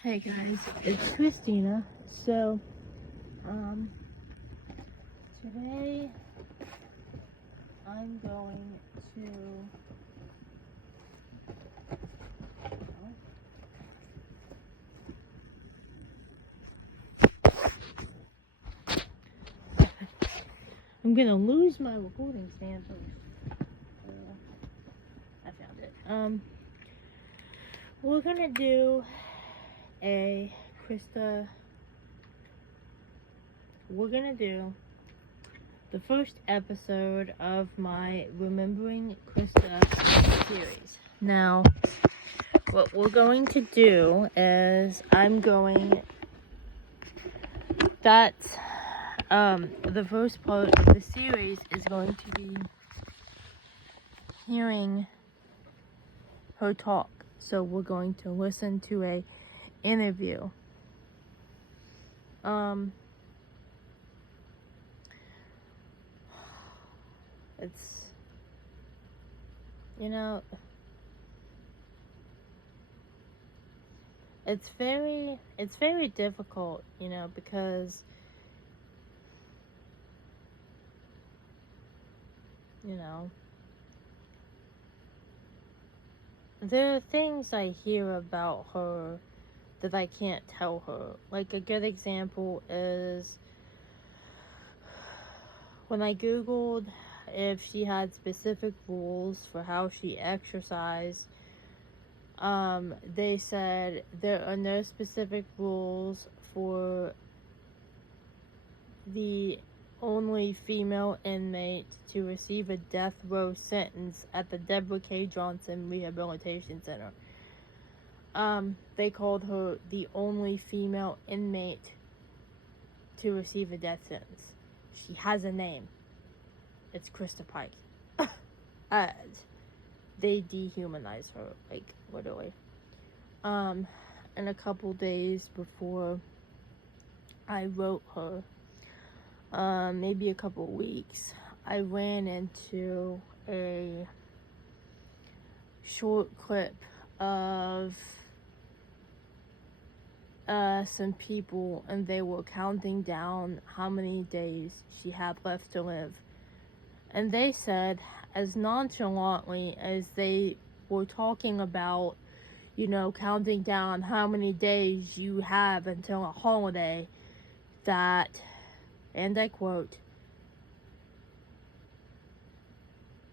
Hey guys, it's Christina. So, um, today I'm going to. I'm gonna lose my recording stand first. I found it. We're gonna do a Krista. We're gonna do the first episode of my Remembering Krista series. Now, what we're going to do is the first part of the series is going to be hearing her talk. So we're going to listen to a interview. It's, you know, it's very difficult, because, there are things I hear about her that I can't tell her. Like, a good example is when I Googled if she had specific rules for how she exercised, they said there are no specific rules for the only female inmate to receive a death row sentence at the Deborah K. Johnson Rehabilitation Center. They called her the only female inmate to receive a death sentence. She has a name. It's Krista Pike. They dehumanize her, like, literally. And a couple days before I wrote her, maybe a couple weeks, I ran into a short clip of some people, and they were counting down how many days she had left to live. And they said, as nonchalantly as they were talking about, counting down how many days you have until a holiday, that, and I quote,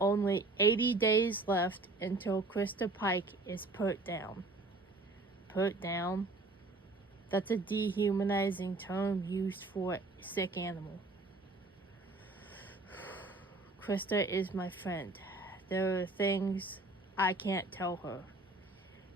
only 80 days left until Krista Pike is put down. Put down? That's a dehumanizing term used for a sick animal. Krista is my friend. There are things I can't tell her.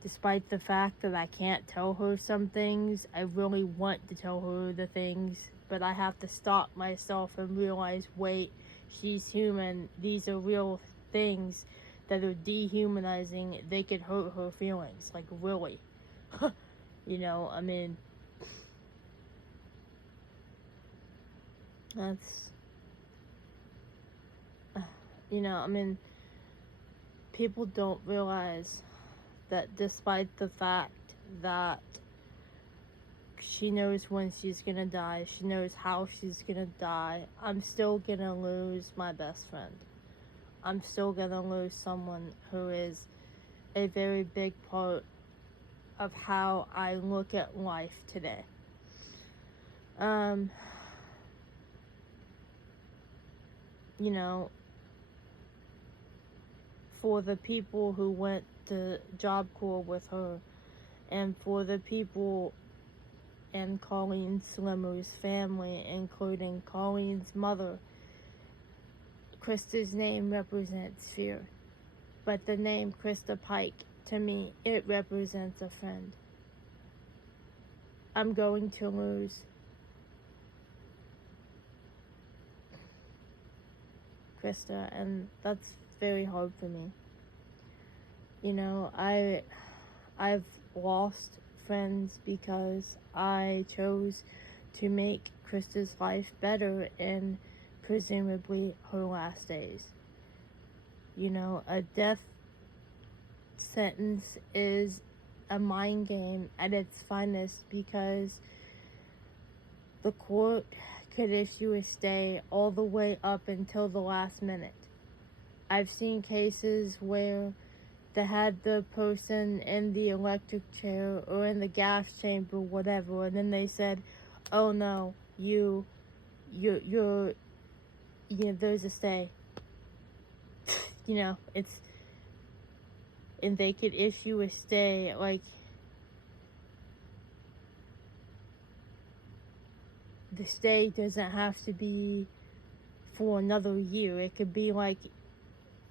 Despite the fact that I can't tell her some things, I really want to tell her the things, but I have to stop myself and realize, wait, she's human. These are real things that are dehumanizing. They could hurt her feelings, like, really. I mean, that's, people don't realize that despite the fact that she knows when she's gonna die, she knows how she's gonna die, I'm still gonna lose my best friend. I'm still gonna lose someone who is a very big part of how I look at life today. For the people who went to Job Corps with her, and for the people in Colleen Slimmer's family, including Colleen's mother, Krista's name represents fear. But the name Krista Pike, to me, it represents a friend. I'm going to lose Krista, and that's very hard for me. I've lost friends because I chose to make Krista's life better in presumably her last days. A death sentence is a mind game at its finest, because the court could issue a stay all the way up until the last minute. I've seen cases where they had the person in the electric chair or in the gas chamber, whatever, and then they said, "Oh no, you're, there's a stay." It's, and they could issue a stay, like, the stay doesn't have to be for another year. It could be like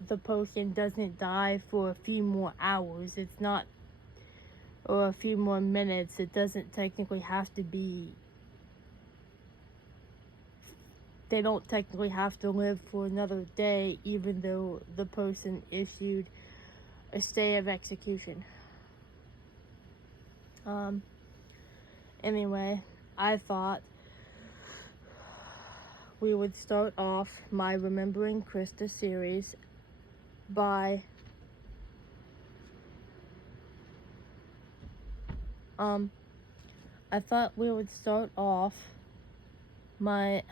the person doesn't die for a few more hours. It's not, or a few more minutes. It doesn't technically have to be, they don't technically have to live for another day, even though the person issued a stay of execution. Anyway, I thought we would start off my Remembering Krista series by I thought we would start off my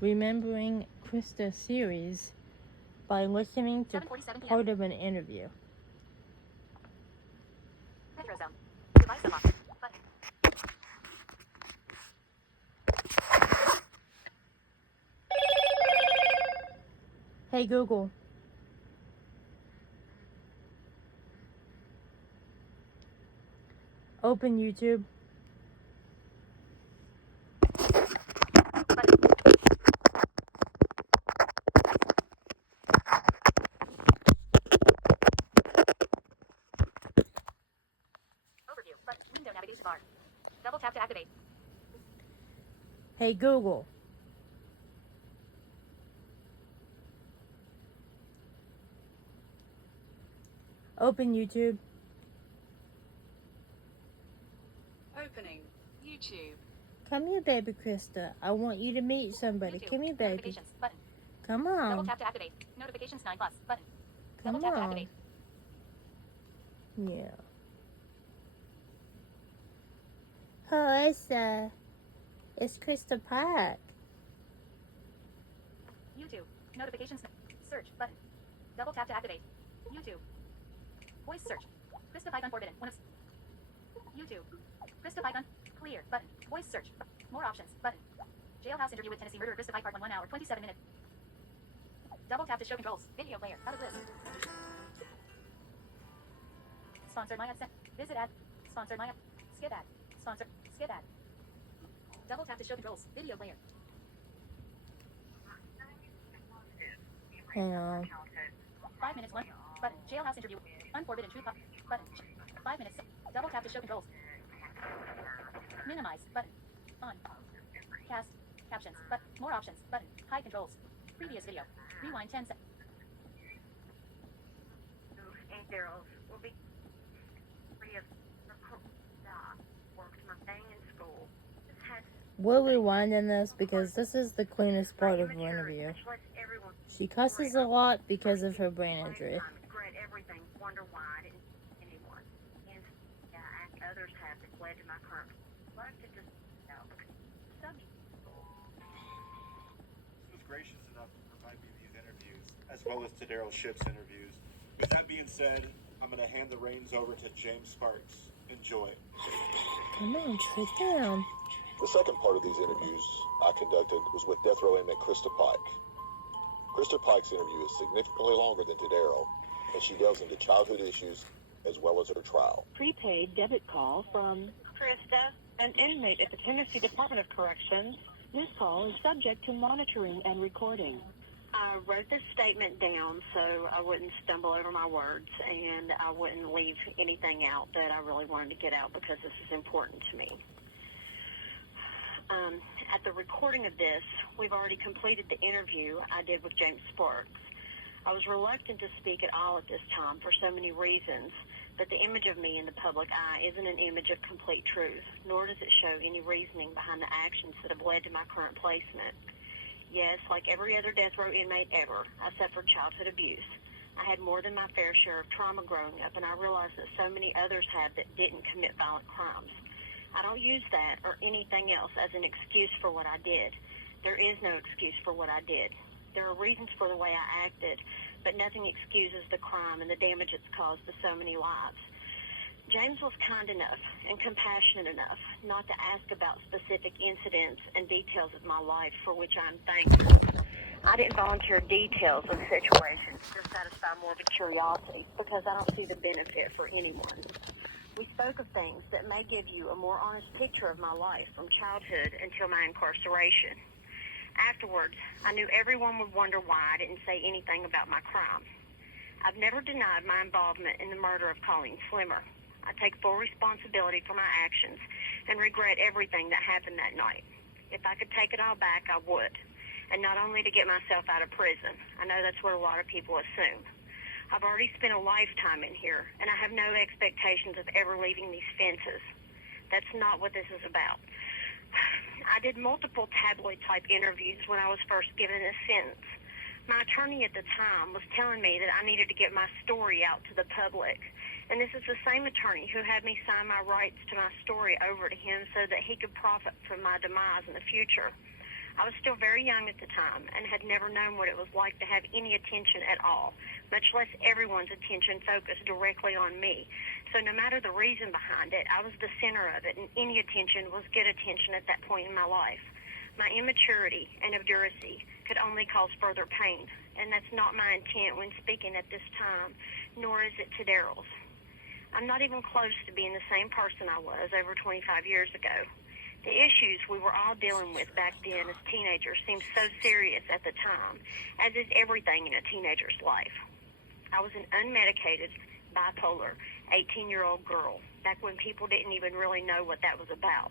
Remembering Krista series by listening to part of an interview. Metro zone. Device unlocked. Button. Hey Google. Open YouTube. Button. Overview. Button. Window navigation bar. Double tap to activate. Hey Google. Open YouTube. Opening. YouTube. Come here, baby Krista. I want you to meet somebody. YouTube. Come here, baby. Notifications. Button. Come Double on. tap to activate. Notifications 9 plus. Button. Come Double tap to on. activate. Yeah. Hello, it's Krista Park. YouTube. Notifications. Search. Button. Double tap to activate. YouTube. Voice search. Krista Pike Unforbidden. One of YouTube. Krista Pike Clear. Button. Voice search. More options. Button. Jailhouse interview with Tennessee murderer Krista Pike Part 1 hour 27 minutes. Double tap to show controls. Video player. Out of list. Sponsor my ad. Visit ad. Sponsor my ad. Skip ad. Sponsor. Skip ad. Double tap to show controls. Video player. Hang on. 5 minutes. 1. Button. Jailhouse interview. Unforbidden truth. Button. 5 minutes. Double tap to show controls. Minimize. Button. On. Cast. Captions. But more options. Button. Hide controls. Previous video. Rewind 10 seconds. And Daryl's will be free of worked my thing in school. Just had We'll rewind in this because this is the cleanest part of the interview. She cusses a lot because of her brain injury. Regret everything. Wonder why I didn't anyone. And others have that led to my current life to just subject. Was gracious enough to provide me these interviews, as well as to Daryl Shipp's interviews. With that being said, I'm going to hand the reins over to James Sparks. Enjoy. Come on, sit down. The second part of these interviews I conducted was with death row inmate Krista Pike. Krista Pike's interview is significantly longer than Daryl, and she delves into childhood issues as well as her trial. Prepaid debit call from Krista, an inmate at the Tennessee Department of Corrections. This call is subject to monitoring and recording. I wrote this statement down so I wouldn't stumble over my words and I wouldn't leave anything out that I really wanted to get out because this is important to me. At the recording of this, we've already completed the interview I did with James Sparks. I was reluctant to speak at all at this time for so many reasons, but the image of me in the public eye isn't an image of complete truth, nor does it show any reasoning behind the actions that have led to my current placement. Yes, like every other death row inmate ever, I suffered childhood abuse. I had more than my fair share of trauma growing up, and I realized that so many others have that didn't commit violent crimes. I don't use that or anything else as an excuse for what I did. There is no excuse for what I did. There are reasons for the way I acted, but nothing excuses the crime and the damage it's caused to so many lives. James was kind enough and compassionate enough not to ask about specific incidents and details of my life, for which I'm thankful. I didn't volunteer details of situations to satisfy morbid curiosity because I don't see the benefit for anyone. We spoke of things that may give you a more honest picture of my life from childhood until my incarceration. Afterwards, I knew everyone would wonder why I didn't say anything about my crime. I've never denied my involvement in the murder of Colleen Slimmer. I take full responsibility for my actions and regret everything that happened that night. If I could take it all back, I would. And not only to get myself out of prison. I know that's what a lot of people assume. I've already spent a lifetime in here, and I have no expectations of ever leaving these fences. That's not what this is about. I did multiple tabloid-type interviews when I was first given this sentence. My attorney at the time was telling me that I needed to get my story out to the public. And this is the same attorney who had me sign my rights to my story over to him so that he could profit from my demise in the future. I was still very young at the time and had never known what it was like to have any attention at all, much less everyone's attention focused directly on me. So no matter the reason behind it, I was the center of it, and any attention was good attention at that point in my life. My immaturity and obduracy could only cause further pain, and that's not my intent when speaking at this time, nor is it to Daryl's. I'm not even close to being the same person I was over 25 years ago. The issues we were all dealing with back then as teenagers seemed so serious at the time, as is everything in a teenager's life. I was an unmedicated, bipolar, 18-year-old girl, back when people didn't even really know what that was about.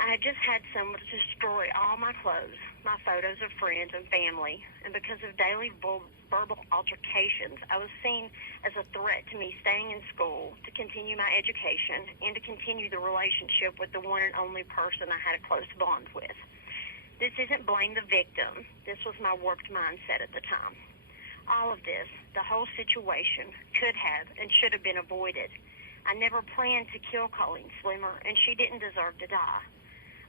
I had just had someone to destroy all my clothes, my photos of friends and family, and because of daily verbal altercations, I was seen as a threat to me staying in school, to continue my education, and to continue the relationship with the one and only person I had a close bond with. This isn't blame the victim. This was my warped mindset at the time. All of this, the whole situation, could have and should have been avoided. I never planned to kill Colleen Slimmer, and she didn't deserve to die.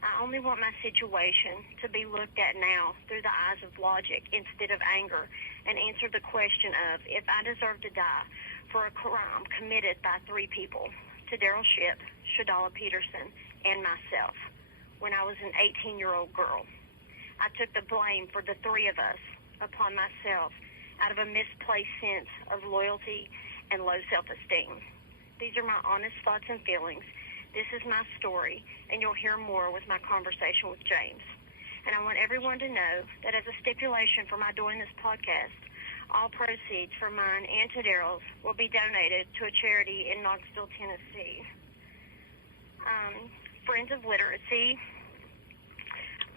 I only want my situation to be looked at now through the eyes of logic instead of anger, and answer the question of if I deserve to die for a crime committed by three people, to Daryl Shipp, Shadala Peterson, and myself, when I was an 18-year-old girl. I took the blame for the three of us upon myself out of a misplaced sense of loyalty and low self-esteem. These are my honest thoughts and feelings. This is my story, and you'll hear more with my conversation with James. And I want everyone to know that as a stipulation for my doing this podcast, all proceeds for mine and to Daryl's will be donated to a charity in Knoxville, Tennessee. Friends of Literacy,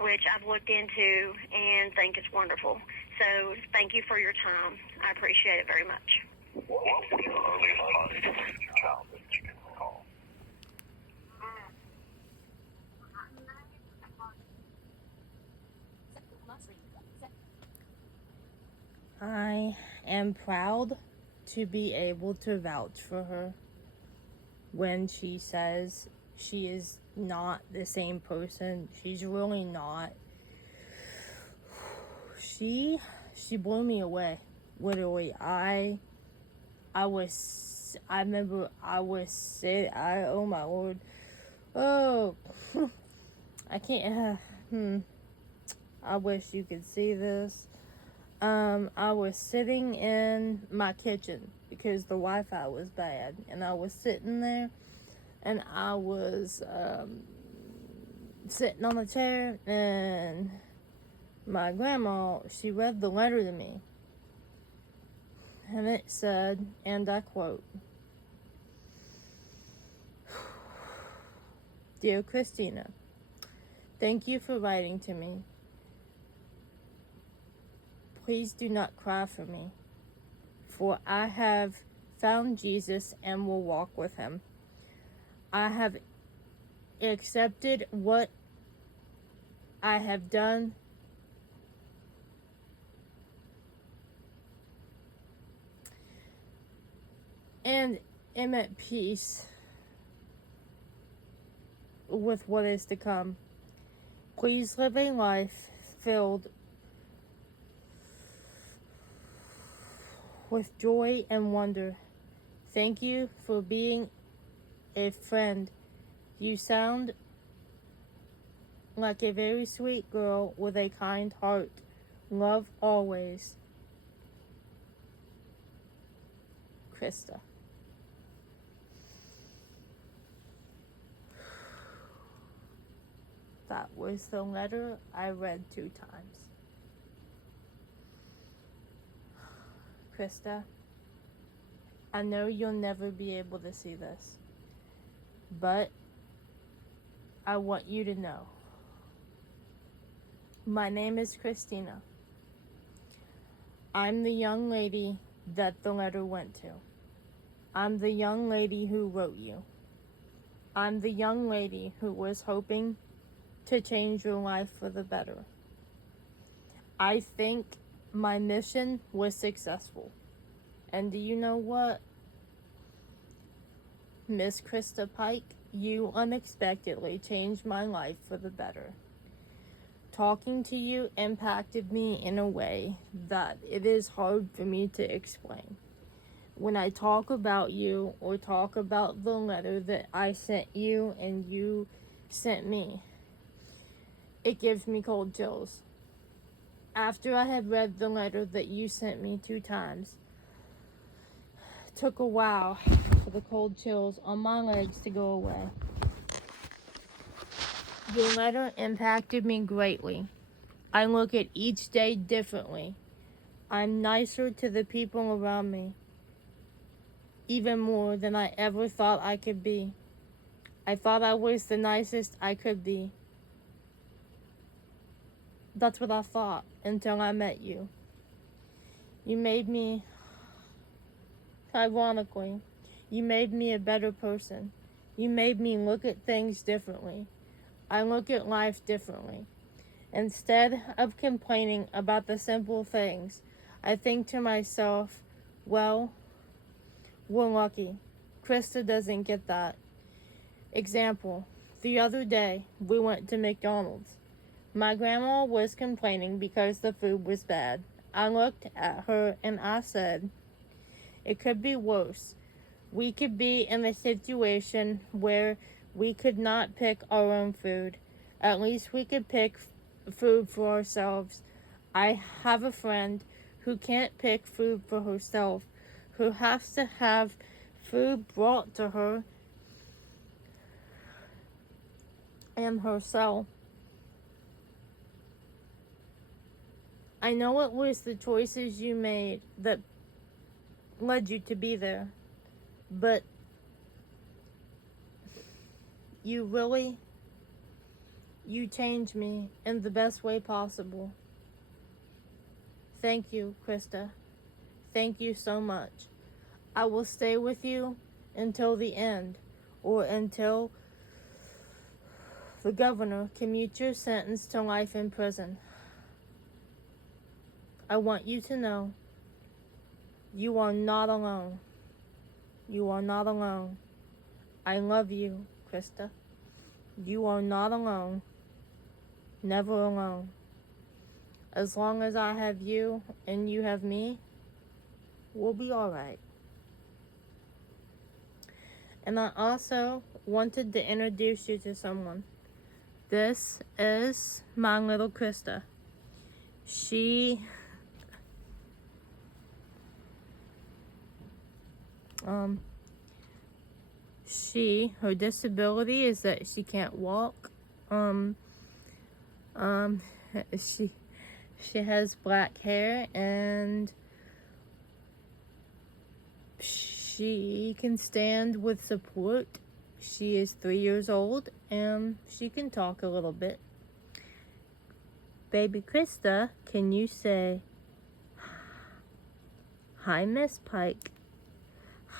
which I've looked into and think is wonderful. So thank you for your time. I appreciate it very much. I am proud to be able to vouch for her when she says she is not the same person. She's really not. She blew me away. Literally, I remember I was sitting, oh my Lord. Oh, I can't, I wish you could see this. I was sitting in my kitchen because the Wi-Fi was bad, and I was sitting there, and I was sitting on the chair, and my grandma, she read the letter to me, and it said, and I quote, "Dear Christina, thank you for writing to me. Please do not cry for me, for I have found Jesus and will walk with him. I have accepted what I have done and am at peace with what is to come. Please live a life filled with joy and wonder. Thank you for being a friend. You sound like a very sweet girl with a kind heart. Love always. Krista. That was the letter I read 2 times. Krista, I know you'll never be able to see this, but I want you to know. My name is Christina. I'm the young lady that the letter went to. I'm the young lady who wrote you. I'm the young lady who was hoping to change your life for the better. I think my mission was successful. And do you know what? Miss Krista Pike, you unexpectedly changed my life for the better. Talking to you impacted me in a way that it is hard for me to explain. When I talk about you or talk about the letter that I sent you and you sent me, it gives me cold chills. After I had read the letter that you sent me 2 times, it took a while for the cold chills on my legs to go away. Your letter impacted me greatly. I look at each day differently. I'm nicer to the people around me, even more than I ever thought I could be. I thought I was the nicest I could be. That's what I thought until I met you. You made me, ironically, you made me a better person. You made me look at things differently. I look at life differently. Instead of complaining about the simple things, I think to myself, well, we're lucky. Krista doesn't get that. Example, the other day we went to McDonald's. My grandma was complaining because the food was bad. I looked at her and I said, it could be worse. We could be in a situation where we could not pick our own food. At least we could pick food for ourselves. I have a friend who can't pick food for herself, who has to have food brought to her and herself. I know it was the choices you made that led you to be there, but you changed me in the best way possible. Thank you, Krista. Thank you so much. I will stay with you until the end, or until the governor commutes your sentence to life in prison. I want you to know you are not alone. You are not alone. I love you, Krista. You are not alone. Never alone. As long as I have you and you have me, we'll be alright. And I also wanted to introduce you to someone. This is my little Krista. Her disability is that she can't walk. She has black hair and she can stand with support. She is 3 years old and she can talk a little bit. Baby Krista, can you say, hi, Miss Pike?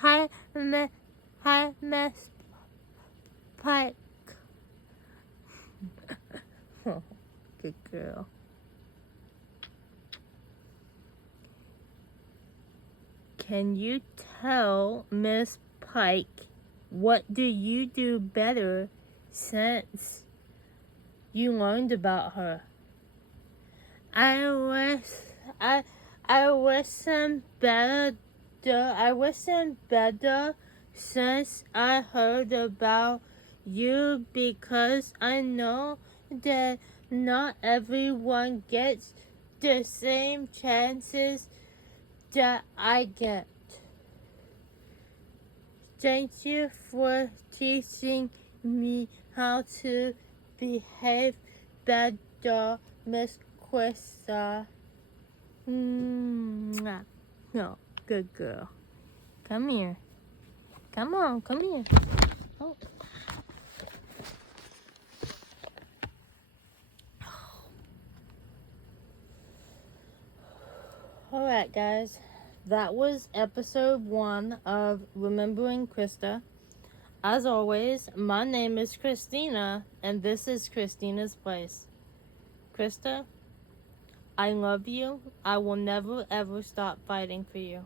Hi, Miss Pike. Oh, good girl. Can you tell Miss Pike, what do you do better since you learned about her? I listen better. I listen better since I heard about you because I know that not everyone gets the same chances that I get. Thank you for teaching me how to behave better, Miss Krista. Mwah. No, good girl. Come here. Come on, come here. Oh. Alright, guys. That was episode 1 of Remembering Krista. As always, my name is Christina, and this is Christina's Place. Krista, I love you. I will never ever stop fighting for you.